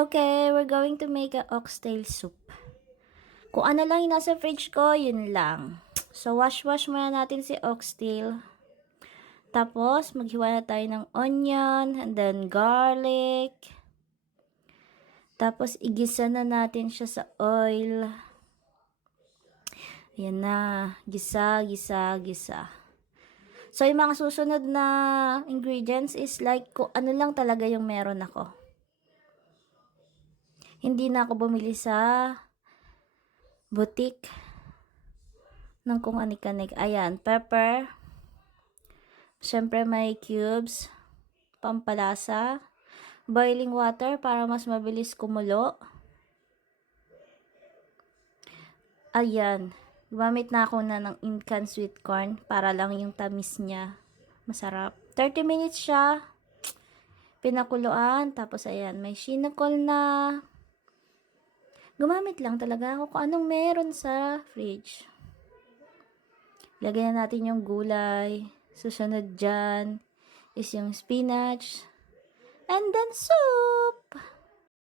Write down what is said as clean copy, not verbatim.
Okay, we're going to make a oxtail soup. Kung ano lang yung nasa fridge ko, yun lang. So, wash muna natin si oxtail. Tapos, maghiwa na tayo ng onion, and then garlic. Tapos, igisa na natin siya sa oil. Ayan na. Gisa, gisa, gisa. So, yung mga susunod na ingredients is like kung ano lang talaga yung meron ako. Hindi na ako bumili sa boutique ng kung anik-anik. Ayan, pepper. Siyempre may cubes, pampalasa, boiling water para mas mabilis kumulo. Ayan, gumamit na ako ng Incan sweet corn para lang yung tamis niya masarap. 30 minutes siya pinakuluan, tapos ayan, may sinukol na. Gumamit lang talaga ako kung anong meron sa fridge. Lagyan na natin yung gulay. Susunod dyan is yung spinach. And then soup!